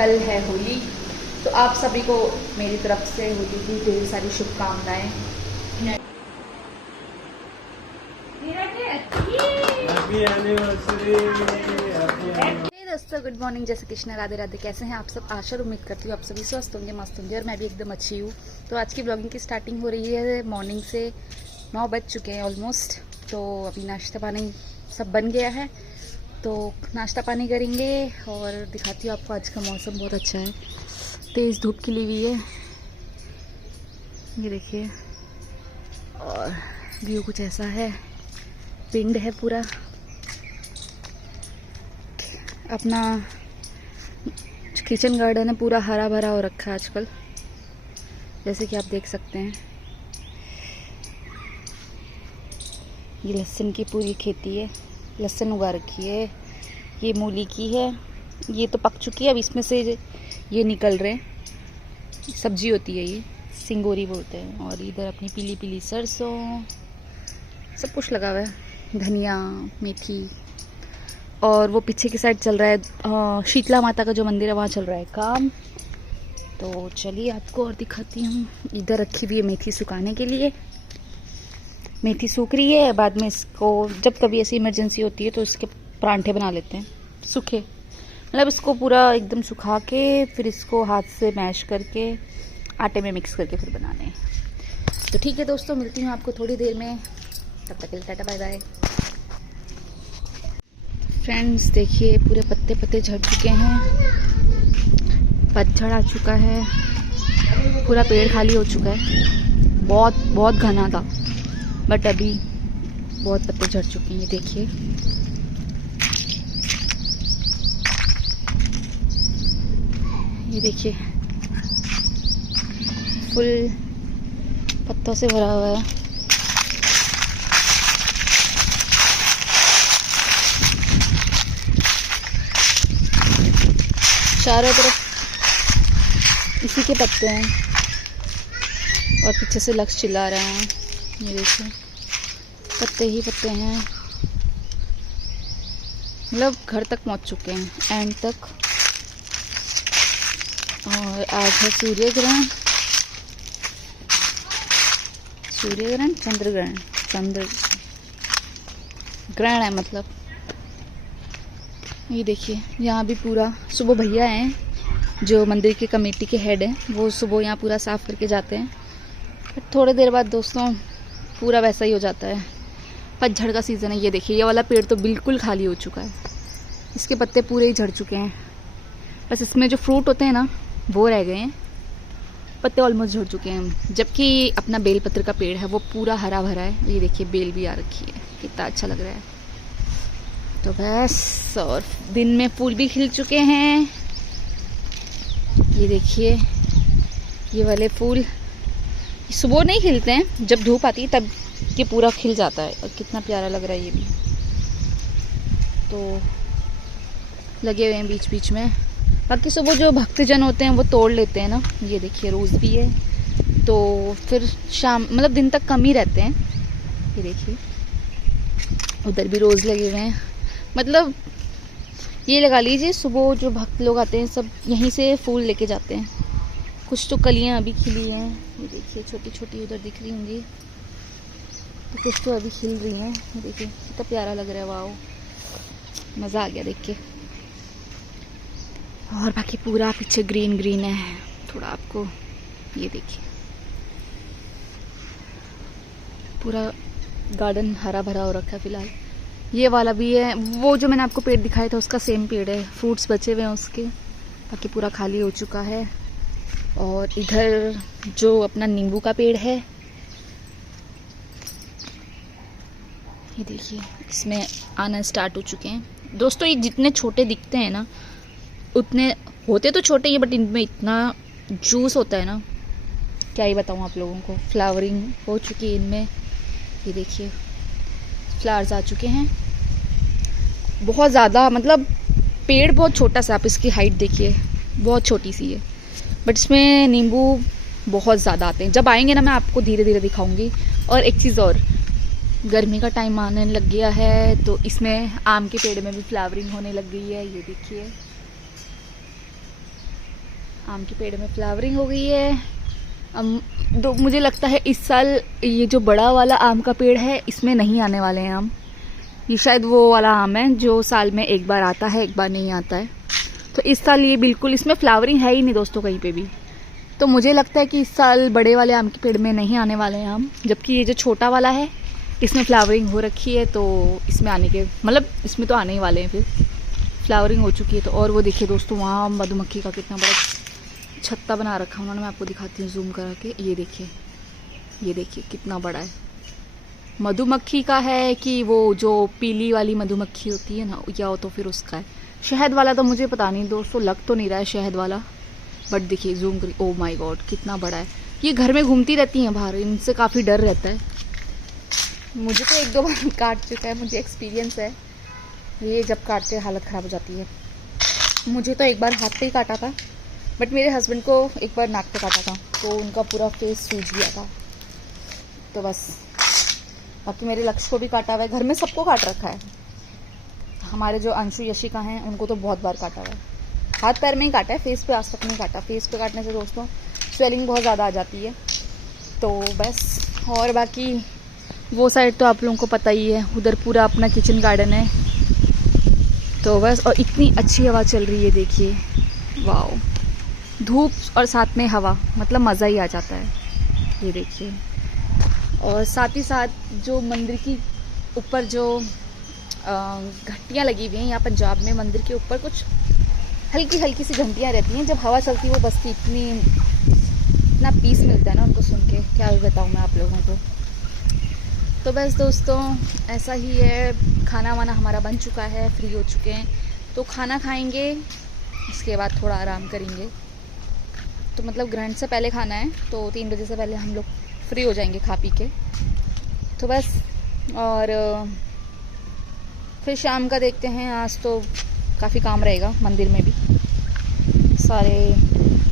कल है होली, तो आप सभी को मेरी तरफ से होली की ढेर सारी शुभकामनाएं। दोस्तों गुड मॉर्निंग, जैसे कृष्ण राधे राधे। कैसे हैं आप सब? आशा और उम्मीद करती हूँ आप सभी स्वस्थ होंगे, मस्त होंगे, और मैं भी एकदम अच्छी हूँ। तो आज की ब्लॉगिंग की स्टार्टिंग हो रही है मॉर्निंग से। 9 बज चुके हैं ऑलमोस्ट। तो अभी नाश्ता पानी सब बन गया है, तो नाश्ता पानी करेंगे और दिखाती हूँ आपको। आज का मौसम बहुत अच्छा है, तेज़ धूप खिली हुई है, ये देखिए। और व्यू कुछ ऐसा है, पिंड है पूरा। अपना किचन गार्डन है पूरा हरा भरा हो रखा है आजकल, जैसे कि आप देख सकते हैं। ये लहसुन की पूरी खेती है, लहसुन उगा रखी है। ये मूली की है, ये तो पक चुकी है, अब इसमें से ये निकल रहे हैं। सब्जी होती है ये, सिंगोरी बोलते हैं। और इधर अपनी पीली पीली सरसों, सब कुछ लगा हुआ है, धनिया, मेथी। और वो पीछे की साइड चल रहा है शीतला माता का जो मंदिर है, वहाँ चल रहा है काम। तो चलिए आपको और दिखाती हूँ। इधर रखी हुई है मेथी सुखाने के लिए। मेथी सूख रही है, बाद में इसको जब कभी ऐसी इमरजेंसी होती है तो इसके परांठे बना लेते हैं सूखे। मतलब इसको पूरा एकदम सुखा के फिर इसको हाथ से मैश करके आटे में मिक्स करके फिर बनाने हैं। तो ठीक है दोस्तों, मिलती हूँ आपको थोड़ी देर में, तब तक के लिए टाटा बाय बाय। फ्रेंड्स देखिए, पूरे पत्ते पत्ते झड़ चुके हैं, पतझड़ आ चुका है, पूरा पेड़ खाली हो चुका है। बहुत घना था, बट अभी बहुत पत्ते झड़ चुके हैं। ये देखिए, ये देखिए, फुल पत्तों से भरा हुआ है। चारों तरफ इसी के पत्ते हैं, और पीछे से लक्ष्य चिल्ला रहे हैं। ये देखिए, पत्ते ही पत्ते हैं, मतलब घर तक पहुंच चुके हैं, एंड तक। और आज है सूर्य ग्रहण, चंद्र ग्रहण है मतलब। ये देखिए, यहाँ भी पूरा सुबह भैया हैं जो मंदिर के कमेटी के हेड हैं, वो सुबह यहाँ पूरा साफ़ करके जाते हैं। फिर थोड़ी देर बाद दोस्तों पूरा वैसा ही हो जाता है। पतझड़ का सीज़न है। ये देखिए, ये वाला पेड़ तो बिल्कुल खाली हो चुका है, इसके पत्ते पूरे ही झड़ चुके हैं। बस इसमें जो फ्रूट होते हैं ना, वो रह गए हैं, पत्ते ऑलमोस्ट झड़ चुके हैं। जबकि अपना बेलपत्र का पेड़ है वो पूरा हरा भरा है। ये देखिए, बेल भी आ रखी है, कितना अच्छा लग रहा है। तो बस, और दिन में फूल भी खिल चुके हैं। ये देखिए, ये वाले फूल सुबह नहीं खिलते हैं, जब धूप आती है तब ये पूरा खिल जाता है, और कितना प्यारा लग रहा है ये भी। तो लगे हुए हैं बीच बीच में। बाकी सुबह जो भक्तजन होते हैं वो तोड़ लेते हैं ना। ये देखिए, रोज़ भी है, तो फिर शाम मतलब दिन तक कम ही रहते हैं। ये देखिए, उधर भी रोज़ लगे हुए हैं। मतलब ये लगा लीजिए, सुबह जो भक्त लोग आते हैं सब यहीं से फूल लेके जाते हैं। कुछ तो कलियां अभी खिली हैं, ये देखिए, छोटी छोटी उधर दिख रही होंगी, तो कुछ तो अभी खिल रही हैं। ये देखिए, कितना प्यारा लग रहा है, वाओ, मज़ा आ गया देख के। और बाकी पूरा पीछे ग्रीन ग्रीन है थोड़ा आपको। ये देखिए, पूरा गार्डन हरा भरा हो रखा है फिलहाल। ये वाला भी है, वो जो मैंने आपको पेड़ दिखाया था उसका सेम पेड़ है, फ्रूट्स बचे हुए हैं उसके। बाकी पूरा खाली हो चुका है। और इधर जो अपना नींबू का पेड़ है, ये देखिए, इसमें आना स्टार्ट हो चुके हैं। दोस्तों ये जितने छोटे दिखते हैं ना, उतने होते तो छोटे ही, बट इनमें इतना जूस होता है ना, क्या ही बताऊँ आप लोगों को। फ्लावरिंग हो चुकी है इनमें, ये देखिए, फ्लावर्स आ चुके हैं बहुत ज़्यादा। मतलब पेड़ बहुत छोटा सा, आप इसकी हाइट देखिए, बहुत छोटी सी है, बट इसमें नींबू बहुत ज़्यादा आते हैं। जब आएंगे ना, मैं आपको धीरे धीरे दिखाऊंगी। और एक चीज़ और, गर्मी का टाइम आने लग गया है, तो इसमें आम के पेड़ में भी फ्लावरिंग होने लग गई है। ये देखिए, आम के पेड़ में फ्लावरिंग हो गई है। मुझे लगता है इस साल ये जो बड़ा वाला आम का पेड़ है इसमें नहीं आने वाले हैं आम। ये शायद वो वाला आम है जो साल में एक बार आता है, एक बार नहीं आता है। तो इस साल ये बिल्कुल इसमें फ्लावरिंग है ही नहीं दोस्तों कहीं पे भी। तो मुझे लगता है कि इस साल बड़े वाले आम के पेड़ में नहीं आने वाले हैं आम, जबकि ये जो छोटा वाला है इसमें फ्लावरिंग हो रखी है। तो इसमें आने के मतलब इसमें तो आने ही वाले हैं, फिर फ्लावरिंग हो चुकी है। तो और वो देखिए दोस्तों वहाँ मधुमक्खी का कितना बड़ा छत्ता बना रखा उन्होंने, मैं आपको दिखाती हूँ जूम करा के। ये देखिए कितना बड़ा है। मधुमक्खी का है कि वो जो पीली वाली मधुमक्खी होती है ना, या वो तो फिर उसका है। शहद वाला तो मुझे पता नहीं दोस्तों, लग तो नहीं रहा है शहद वाला, बट देखिए जूम करी, ओ माय गॉड कितना बड़ा है। ये घर में घूमती रहती हैं बाहर, इनसे काफ़ी डर रहता है। मुझे तो एक दो बार काट चुका है, मुझे एक्सपीरियंस है। ये जब काटते हालत ख़राब हो जाती है। मुझे तो एक बार हाथ पे ही काटा था, बट मेरे हस्बैंड को एक बार नाक पे काटा था, तो उनका पूरा फेस सूज गया था। तो बस, बाकी मेरे लक्ष्य को भी काटा हुआ है, घर में सबको काट रखा है। हमारे जो अंशु यशिका हैं उनको तो बहुत बार काटा हुआ है। हाथ पैर में ही काटा है, फेस पे आज तक नहीं काटा। फेस पे काटने से दोस्तों स्वेलिंग बहुत ज़्यादा आ जाती है। तो बस, और बाकी वो साइड तो आप लोगों को पता ही है, उधर पूरा अपना किचन गार्डन है। तो बस, और इतनी अच्छी हवा चल रही है देखिए, वाओ। धूप और साथ में हवा, मतलब मज़ा ही आ जाता है। ये देखिए, और साथ ही साथ जो मंदिर की ऊपर जो घंटियाँ लगी हुई हैं, यहाँ पंजाब में मंदिर के ऊपर कुछ हल्की हल्की सी घंटियाँ रहती हैं। जब हवा चलती है वो बजती, इतना पीस मिलता है ना उनको सुन के, क्या बताऊँ मैं आप लोगों को। तो बस दोस्तों ऐसा ही है। खाना वाना हमारा बन चुका है, फ्री हो चुके हैं। तो खाना खाएंगे, उसके बाद थोड़ा आराम करेंगे। तो मतलब ग्रहण से पहले खाना है, तो 3 बजे से पहले हम लोग फ्री हो जाएंगे खा पी के। तो बस, और फिर शाम का देखते हैं। आज तो काफ़ी काम रहेगा मंदिर में भी, सारे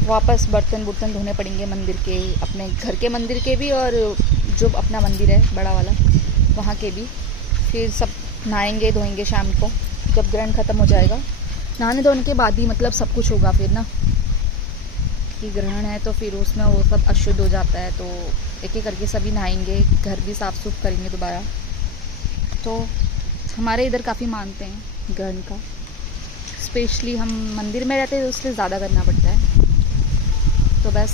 वापस बर्तन धोने पड़ेंगे मंदिर के, अपने घर के मंदिर के भी, और जो अपना मंदिर है बड़ा वाला वहाँ के भी। फिर सब नहाएंगे धोएंगे शाम को, जब ग्रहण ख़त्म हो जाएगा। नहाने धोने के बाद ही मतलब सब कुछ होगा फिर ना, कि ग्रहण है तो फिर उसमें वो सब अशुद्ध हो जाता है। तो एक एक करके सभी नहाएंगे, घर भी साफ़ सुफ करेंगे दोबारा। तो हमारे इधर काफ़ी मानते हैं ग्रहण का, स्पेशली हम मंदिर में रहते हैं तो उससे ज़्यादा करना पड़ता है। तो बस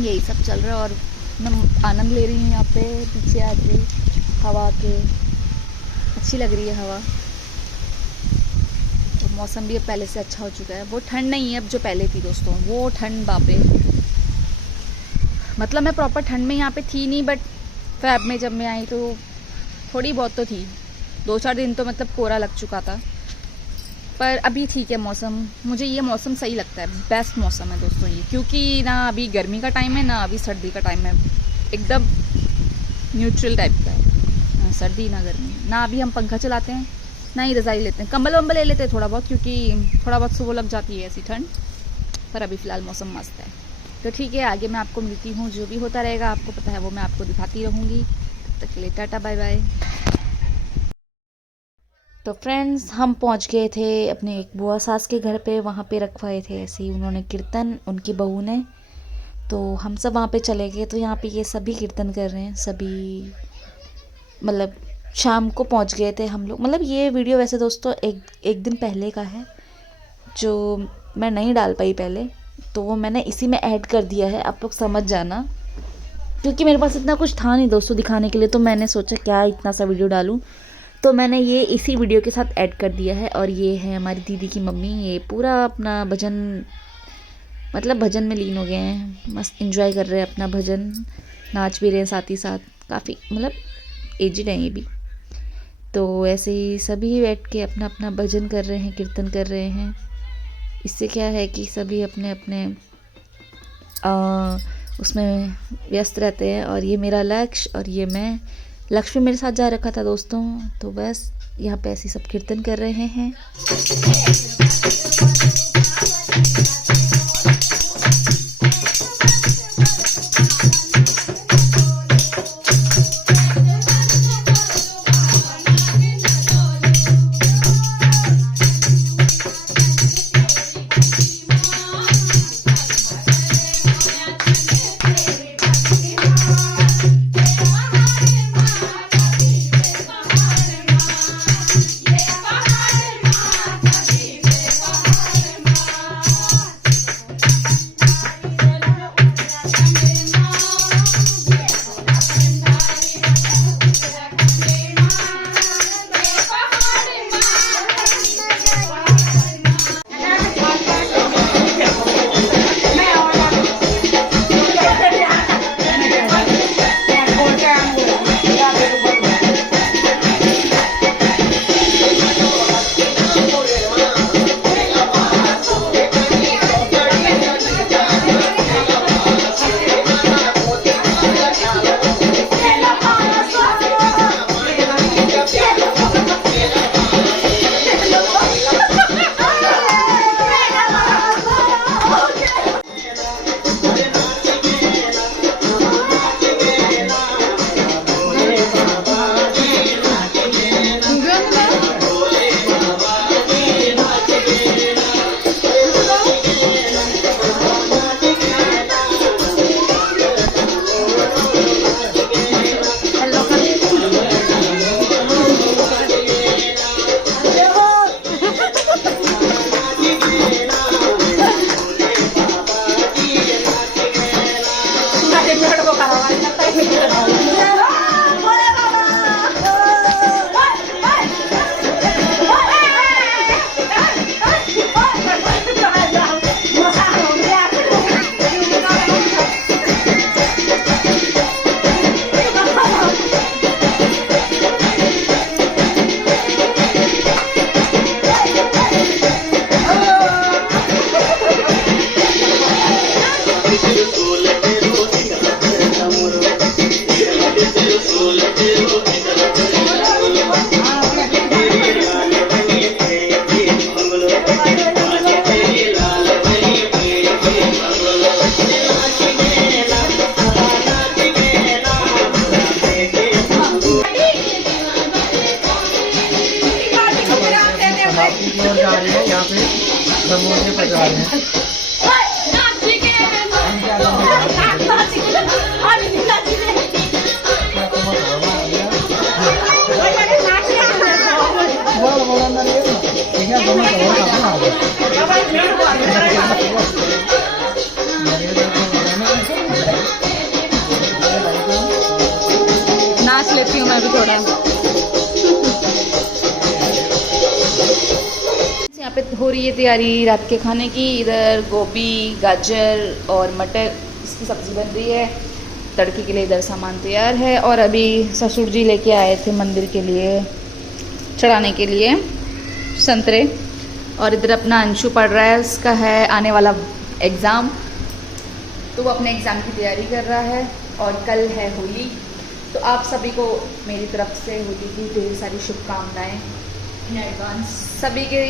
यही सब चल रहा है, और मैं आनंद ले रही हूँ यहाँ पे पीछे आके हवा के। अच्छी लग रही है हवा। तो मौसम भी अब पहले से अच्छा हो चुका है। वो ठंड नहीं है अब जो पहले थी दोस्तों, वो ठंड बाप रे। मतलब मैं प्रॉपर ठंड में यहाँ पे थी नहीं, बट फ़ैब में जब मैं आई तो थोड़ी बहुत तो थी। 2-4 दिन तो मतलब कोहरा लग चुका था, पर अभी ठीक है मौसम। मुझे ये मौसम सही लगता है, बेस्ट मौसम है दोस्तों ये, क्योंकि ना अभी गर्मी का टाइम है ना अभी सर्दी का टाइम है। एकदम न्यूट्रल टाइप का है, ना सर्दी ना गर्मी। ना अभी हम पंखा चलाते हैं ना ही रज़ाई लेते हैं, कंबल वम्बल ले लेते हैं थोड़ा बहुत, क्योंकि थोड़ा बहुत सुबह लग जाती है ऐसी ठंड। पर अभी फ़िलहाल मौसम मस्त है। तो ठीक है, आगे मैं आपको मिलती हूँ, जो भी होता रहेगा आपको पता है वो मैं आपको दिखाती रहूँगी। तब तक के लिए टाटा बाय बाय। तो फ्रेंड्स, हम पहुंच गए थे अपने एक बुआ सास के घर पे। वहाँ पे रखवाए थे ऐसे ही उन्होंने कीर्तन, उनकी बहू ने। तो हम सब वहाँ पे चले गए। तो यहाँ पे ये सभी कीर्तन कर रहे हैं, सभी मतलब शाम को पहुँच गए थे हम लोग। मतलब ये वीडियो वैसे दोस्तों एक दिन पहले का है, जो मैं नहीं डाल पाई पहले, तो वो मैंने इसी में ऐड कर दिया है, आप लोग समझ जाना। क्योंकि मेरे पास इतना कुछ था नहीं दोस्तों दिखाने के लिए, तो मैंने सोचा क्या इतना सा वीडियो डालूँ, तो मैंने ये इसी वीडियो के साथ ऐड कर दिया है। और ये है हमारी दीदी की मम्मी, ये पूरा अपना भजन मतलब भजन में लीन हो गए हैं, मस्त एंजॉय कर रहे हैं अपना भजन, नाच भी रहे हैं साथ ही साथ। काफ़ी मतलब एजिड हैं ये भी। तो ऐसे ही सभी बैठ के अपना अपना भजन कर रहे हैं, कीर्तन कर रहे हैं। इससे क्या है कि सभी अपने अपने उसमें व्यस्त रहते हैं। और ये मेरा लक्ष्य और ये मैं, लक्ष्य मेरे साथ जा रखा था दोस्तों। तो बस यहाँ पे ऐसे सब कीर्तन कर रहे हैं। समोसे पकवा रहे हैं। नाच लेती हूँ मैं भी थोड़ा। यहाँ पे हो रही है तैयारी रात के खाने की। इधर गोभी, गाजर और मटर इसकी सब्ज़ी बन रही है। तड़के के लिए इधर सामान तैयार है। और अभी ससुर जी लेके आए थे मंदिर के लिए चढ़ाने के लिए संतरे। और इधर अपना अंशु पढ़ रहा है, उसका है आने वाला एग्ज़ाम, तो वो अपने एग्ज़ाम की तैयारी कर रहा है। और कल है होली, तो आप सभी को मेरी तरफ से होली की ढेर सारी शुभकामनाएं इन एडवांस। सभी के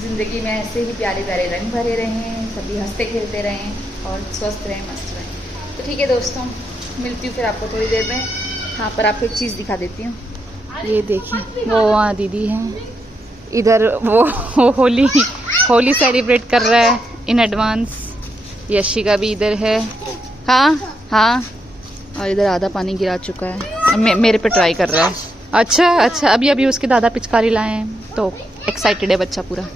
ज़िंदगी में ऐसे ही प्यारे प्यारे रंग भरे रहें, सभी हंसते खेलते रहें और स्वस्थ रहें, मस्त रहें। तो ठीक है दोस्तों, मिलती हूँ फिर आपको थोड़ी देर में। यहाँ पर आपको एक चीज़ दिखा देती हूँ। ये देखिए, वो वहाँ दीदी हैं, इधर वो होली सेलिब्रेट कर रहा है इन एडवांस। यशिका भी इधर है। हाँ हाँ, और इधर आधा पानी गिरा चुका है, मेरे पे ट्राई कर रहा है। अच्छा, अभी उसके दादा पिचकारी लाए हैं, तो एक्साइटेड है बच्चा पूरा।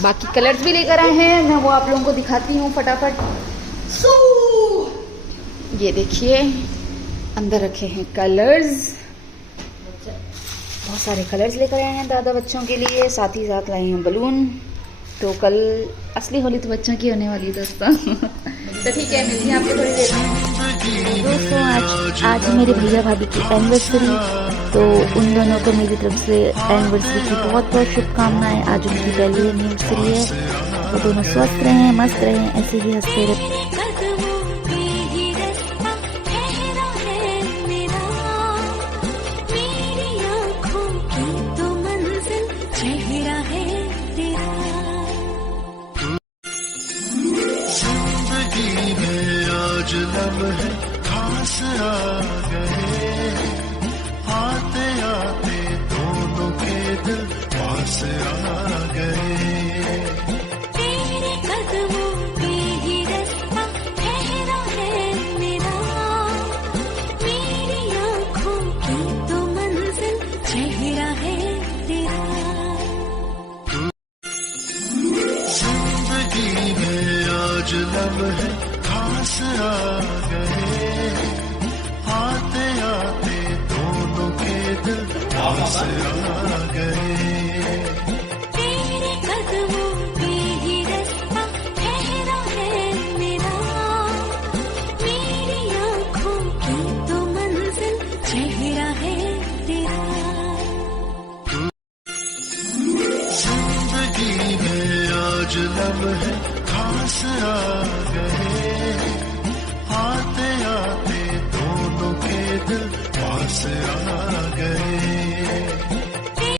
बाकी कलर्स भी लेकर आए हैं, मैं वो आप लोगों को दिखाती हूँ फटाफट। ये देखिए, अंदर रखे हैं कलर्स, बहुत सारे कलर्स लेकर आए हैं दादा बच्चों के लिए। साथ ही साथ लाए हैं बलून। तो कल असली होली तो बच्चों की होने वाली है दोस्तों। तो ठीक है, मिलती हैं आपको थोड़ी देर में। दोस्तों आज मेरे भैया भाभी की एनिवर्सरी, तो उन दोनों को मेरी तरफ से एनिवर्सरी की बहुत बहुत शुभकामनाएं। आज उनकी पहली एनिवर्सरी है, वो दोनों स्वस्थ रहें, मस्त रहें, ऐसे ही हंसते रहें। लम्हे खास आ गए, आते आते दोनों के दिल पास आ गए। तेरे कदमों पे ही रास्ता ठहरा है मेरा, मेरी आँखों की तो मंजिल चेहरा है तेरा। जिंदगी में आज लम्हे खास आ गए, आते आते दोनों के दिल पास आ गए।